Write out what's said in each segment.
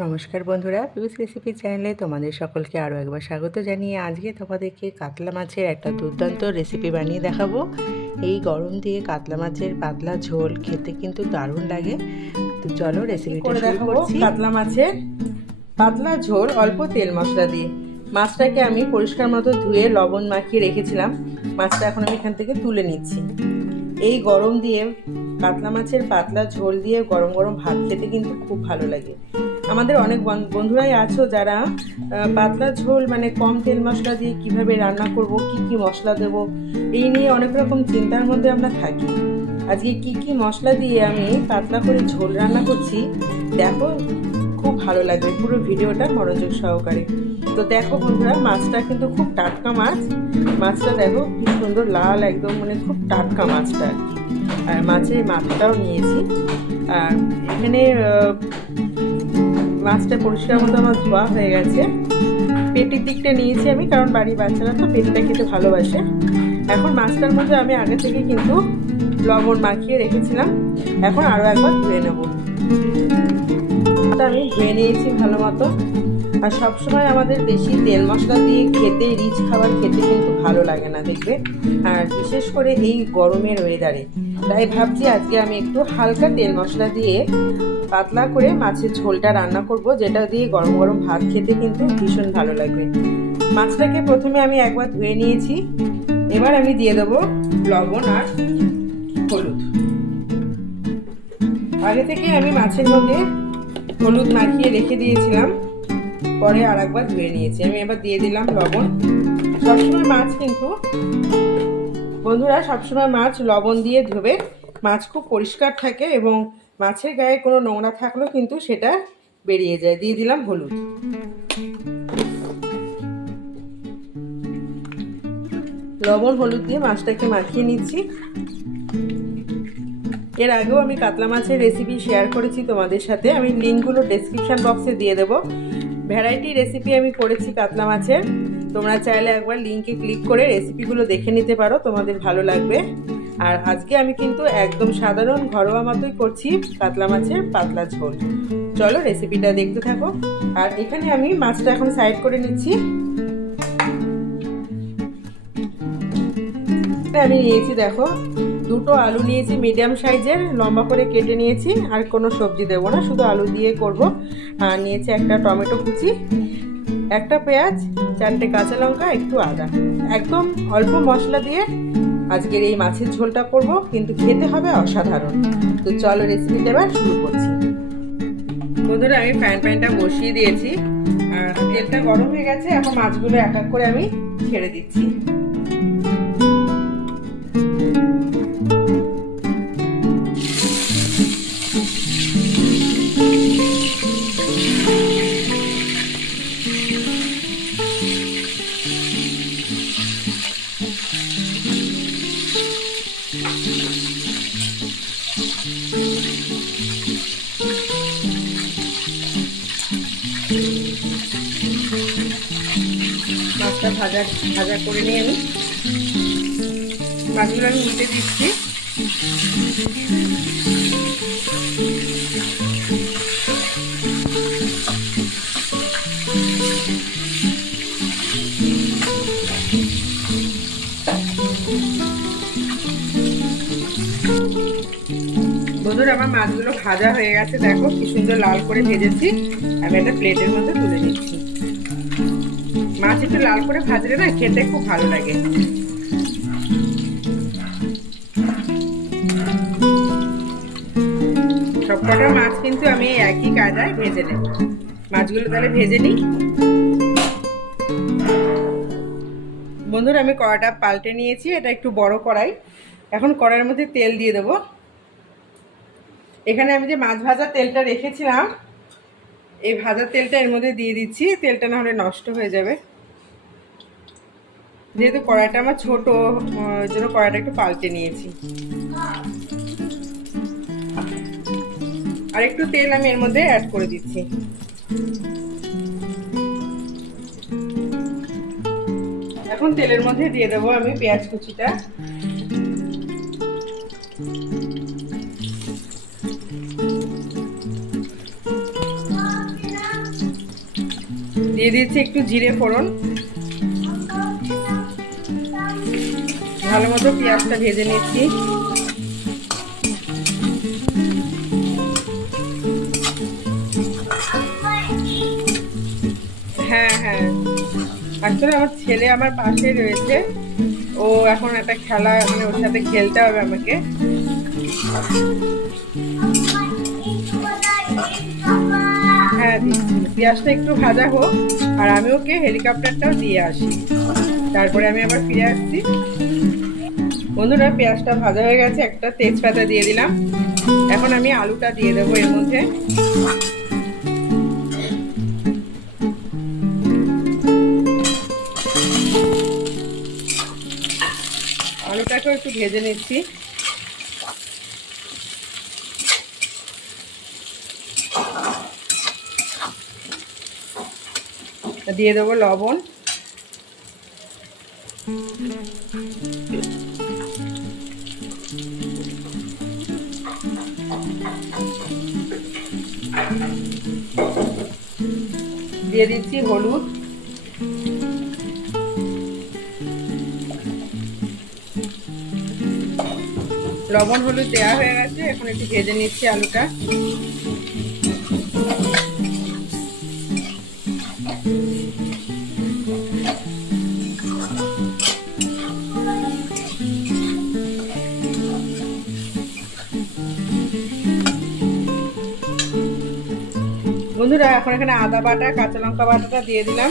নমস্কার বন্ধুরা পিউস রেসিপি চ্যানেলে তোমাদের সকলকে আরও একবার স্বাগত জানিয়ে আজকে তোমাদেরকে কাতলা মাছের একটা দুর্দান্ত রেসিপি বানিয়ে দেখাবো। এই গরম দিয়ে কাতলা মাছের পাতলা ঝোল খেতে কিন্তু দারুণ লাগে। তো চলো রেসিপিটা করে শুরু দেখাবো করছি। কাতলা মাছের পাতলা ঝোল অল্প তেল মশলা দিয়ে। মাছটাকে আমি পরিষ্কার মতো ধুয়ে লবণ মাখিয়ে রেখেছিলাম। মাছটা এখন আমি এখান থেকে তুলে নিচ্ছি। এই গরম দিয়ে কাতলা মাছের পাতলা ঝোল দিয়ে গরম গরম ভাত খেতে কিন্তু খুব ভালো লাগে। আমাদের অনেক বন- বন্ধুরাই আছো যারা পাতলা ঝোল মানে কম তেল মশলা দিয়ে কীভাবে রান্না করব, কি কি মশলা দেব, এই নিয়ে অনেক রকম চিন্তার মধ্যে আমরা থাকি। আজকে কি কি মশলা দিয়ে আমি পাতলা করে ঝোল রান্না করছি, দেখো, খুব ভালো লাগবে পুরো ভিডিওটা মনোযোগ সহকারে। তো দেখো বন্ধুরা, মাছটা কিন্তু খুব টাটকা মাছ। মাছটা দেখো, কি সুন্দর লাল একদম মানে খুব টাটকা মাছটা আর মাছের মাথাটাও নিয়েছি। আর এখানে মাছটা পরিষ্কার মতো আমার ধোয়া হয়ে গেছে। পেটির দিকটা নিয়েছি আমি, কারণ বাড়ির বাচ্চারা তো পেটিটা খেতে ভালোবাসে। এখন মাছটার মধ্যে আমি আগে থেকে কিন্তু লবণ মাখিয়ে রেখেছিলাম। এখন আরও একবার ধুয়ে নেব। আমি ধুয়ে নিয়েছি ভালো মতো। আর সবসময় আমাদের বেশি তেল মশলা দিয়ে খেতে রিচ খাবার খেতে কিন্তু ভালো লাগে না, দেখবে? আর বিশেষ করে এই গরমের ওয়েদারে তাই ভাবছি আজকে আমি একটু হালকা তেল মশলা দিয়ে পাতলা করে মাছের ঝোলটা রান্না করব, যেটা দিয়ে গরম গরম ভাত খেতে কিন্তু ভীষণ ভালো লাগবে। মাছটাকে প্রথমে আমি একবার ধুয়ে নিয়েছি। এবার আমি দিয়ে দেবো লবণ আর হলুদ। আগে থেকে আমি মাছের মধ্যে হলুদ মাখিয়ে রেখে দিয়েছিলাম। পরে আর একবার ধুয়ে নিয়েছি। আমি এবার দিয়ে দিলাম লবণ। সবসময় মাছ কিন্তু বন্ধুরা, সবসময় মাছ লবণ দিয়ে ধুবে। মাছ খুব পরিষ্কার থাকে এবং মাছের গায়ে কোনো নোংরা থাকলেও কিন্তু সেটা বেরিয়ে যায়। দিয়ে দিলাম হলুদ। লবণ, হলুদ দিয়ে মাছটাকে মাখিয়ে নিচ্ছি। এর আগেও আমি কাতলা মাছের রেসিপি শেয়ার করেছি তোমাদের সাথে। আমি লিঙ্কগুলো ডেসক্রিপশন বক্সে দিয়ে দেবো। ভ্যারাইটি রেসিপি আমি করেছি কাতলা মাছের। তোমরা চাইলে একবার লিঙ্কে ক্লিক করে রেসিপিগুলো দেখে নিতে পারো, তোমাদের ভালো লাগবে। আর আজকে আমি কিন্তু একদম সাধারণ ঘরোয়া মতোই করছি কাতলা মাছের পাতলা ঝোল। চলো রেসিপিটা দেখতে থাকো। আর এখানে আমি মাছটা এখন সাইড করে নিচ্ছি। আমি নিয়েছি, দেখো। দুটো আলু নিয়েছি মিডিয়াম সাইজের লম্বা করে কেটে নিয়েছি, আর কোনো সবজি দেবো না, শুধু আলু দিয়ে করব। আর নিয়েছি একটা টমেটো কুচি, একটা পেঁয়াজ, চারটে কাঁচা লঙ্কা, একটু আদা। একদম অল্প মশলা দিয়ে আজকের এই মাছের ঝোলটা করব, কিন্তু খেতে হবে অসাধারণ। তো চলো রেসিপিটা এবার শুরু করছি। বন্ধুরা, আমি ফ্যান প্যানটা বসিয়ে দিয়েছি, আর তেলটা গরম হয়ে গেছে, এখন মাছগুলো এক এক করে আমি ছেড়ে দিচ্ছি। ভাজা ভাজা করে নিয়ে আমি মাছগুলো আমি উল্টে দিচ্ছি। বন্ধুরা, আমার মাছগুলো ভাজা হয়ে গেছে। দেখো কি সুন্দর লাল করে ভেজেছি। আমি একটা প্লেটের মধ্যে তুলে নিচ্ছি। মাছ একটু লাল করে ভাজলে না খেতে খুব ভালো লাগে। সবকটা মাছ কিন্তু আমি একই কায়দায় ভেজে নেব। মাছগুলো তাহলে ভেজে নিই। বন্ধুরা, আমি কড়াটা পাল্টে নিয়েছি, এটা একটু বড় কড়াই। এখন কড়াইয়ের মধ্যে তেল দিয়ে দেবো। এখানে আমি যে মাছ ভাজার তেলটা রেখেছিলাম, এই ভাজার তেলটা এর মধ্যে দিয়ে দিচ্ছি। তেলটা না হলে নষ্ট হয়ে যাবে। যেহেতু কড়াইটা আমার ছোট জন্য কড়াইটা একটু পাল্টে নিয়েছি। আর একটু তেল আমি এর মধ্যে অ্যাড করে দিচ্ছি। এখন তেলের মধ্যে দিয়ে দেবো আমি পেঁয়াজ কুচিটা। দিয়ে দিচ্ছি একটু জিরে ফোড়ন। ভালো মতো পেঁয়াজটা ভেজে নিচ্ছি। হ্যাঁ হ্যাঁ। আমার ছেলে আমার পাশে রয়েছে। ও এখন একটা খেলা মানে ওর সাথে খেলতে হবে আমাকে। হ্যাঁ পেঁয়াজটা একটু ভাজা হোক, আর আমি ওকে হেলিকপ্টারটাও দিয়ে আসি। তারপরে আমি আবার ফিরে আসছি। বন্ধুরা, পেঁয়াজটা ভাজা হয়ে গেছে, একটা তেজপাতা দিয়ে দিলাম। এখন আমি আলুটা দিয়ে দেবো এর মধ্যে। আলুটাকেও একটু ভেজে নিচ্ছি। দিয়ে দেবো লবণ। দিয়ে দিচ্ছি হলুদ। লবণ হলুদ দেওয়া হয়ে গেছে এখন একটু ভেজে নিচ্ছি আলুটা। বন্ধুরা, এখন এখানে আদা বাটা, কাঁচা লঙ্কা বাটাটা দিয়ে দিলাম।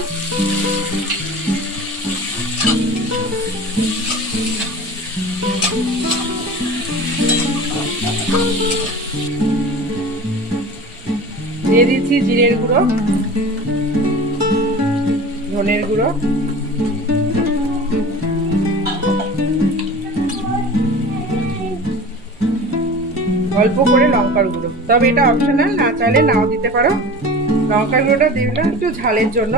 দিয়ে দিচ্ছি জিরের গুঁড়ো, ধনের গুঁড়ো। অল্প করে লঙ্কার গুঁড়ো। তবে এটা অপশনাল না চাইলে নাও দিতে পারো। লঙ্কার গুঁড়োটা দিলাম একটু ঝালের জন্য।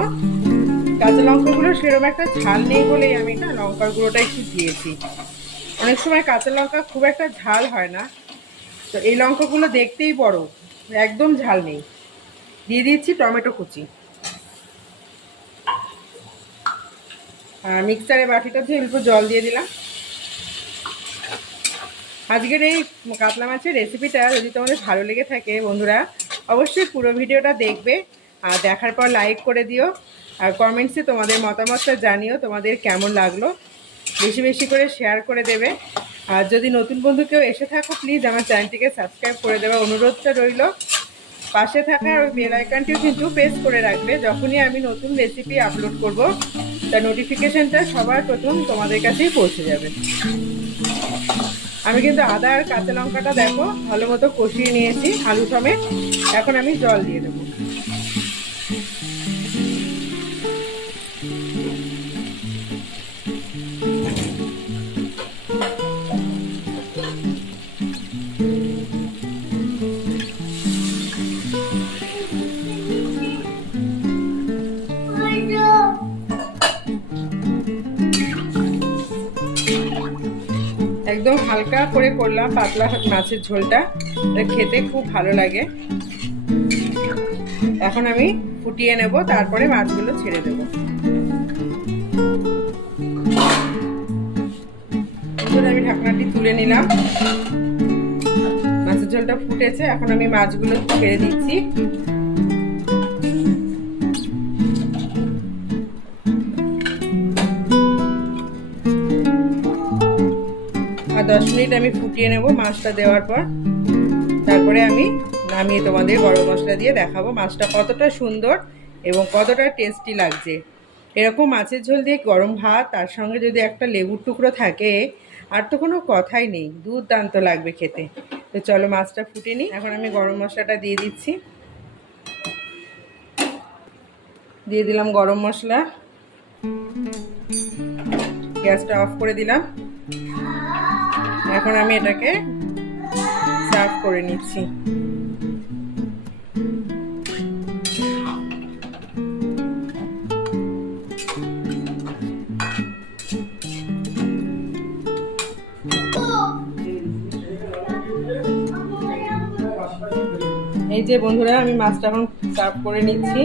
কাঁচা লঙ্কাগুলো সেরকম একটা ঝাল নেই বলেই আমি না লঙ্কার গুঁড়োটা একটু দিয়েছি। অনেক সময় কাঁচা লঙ্কা খুব একটা ঝাল হয় না। তো এই লঙ্কাগুলো দেখতেই বড়, একদম ঝাল নেই। দিয়ে দিচ্ছি টমেটো কুচি। আর মিক্সারে বাটিটা দিয়ে অল্প জল দিয়ে দিলাম। আজকের এই কাতলা মাছের রেসিপিটা যদি তোমাদের ভালো লেগে থাকে বন্ধুরা, অবশ্যই পুরো ভিডিওটা দেখবে আর দেখার পর লাইক করে দিও। আর কমেন্টসে তোমাদের মতামতটা জানিও, তোমাদের কেমন লাগল। বেশি বেশি করে শেয়ার করে দেবে। আর যদি নতুন বন্ধু কেউ এসে থাকো প্লিজ আমার চ্যানেলটিকে সাবস্ক্রাইব করে দেবে অনুরোধটা রইল। পাশে থাকা ওই বেল আইকনটিও কিন্তু প্রেস করে রাখবে। যখনই আমি নতুন রেসিপি আপলোড করব, তার নোটিফিকেশনটা সবার প্রথম তোমাদের কাছেই পৌঁছে যাবে। আমি কিন্তু আদা আর কাঁচা লঙ্কাটা দেখো ভালো মতো কষিয়ে নিয়েছি, আলু সমেত। এখন আমি জল দিয়ে দেবো। করলাম পাতলা মাছের ঝোলটা। খেতে খুব ভালো লাগে। এখন আমি ফুটিয়ে নেব, তারপরে মাছগুলো ছেড়ে দেব। আমি ঢাকনাটি তুলে নিলাম। মাছের ঝোলটা ফুটেছে, এখন আমি মাছগুলো ছেড়ে দিচ্ছি। দশ মিনিট আমি ফুটিয়ে নেব মাছটা দেওয়ার পর। তারপরে আমি নামিয়ে তোমাদের গরম মশলা দিয়ে দেখাবো মাছটা কতটা সুন্দর এবং কতটা টেস্টি লাগছে। এরকম মাছের ঝোল দিয়ে গরম ভাত, তার সঙ্গে যদি একটা লেবুর টুকরো থাকে, আর তো কোনো কথাই নেই, দুর্দান্ত লাগবে খেতে। তো চলো মাছটা ফুটে নিই। এখন আমি গরম মশলাটা দিয়ে দিচ্ছি। দিয়ে দিলাম গরম মশলা। গ্যাসটা অফ করে দিলাম। এখন আমি এটাকে সার্ভ করে নিচ্ছি। এই যে বন্ধুরা, আমি মাছটা এখন সার্ভ করে নিচ্ছি।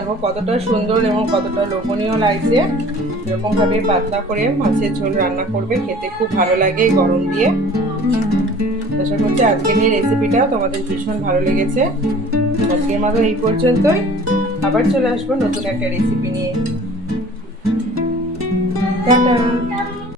দেখো কতটা সুন্দর এবং কতটা লোভনীয় লাগছে। এরকমভাবে পাতলা করে মাছের ঝোল রান্না করবে, খেতে খুব ভালো লাগে গরম দিয়ে। আশা করছি আজকের এই রেসিপিটাও তোমাদের ভীষণ ভালো লেগেছে। আজকের মতো এই পর্যন্তই। আবার চলে আসব নতুন একটা রেসিপি নিয়ে। টাটা!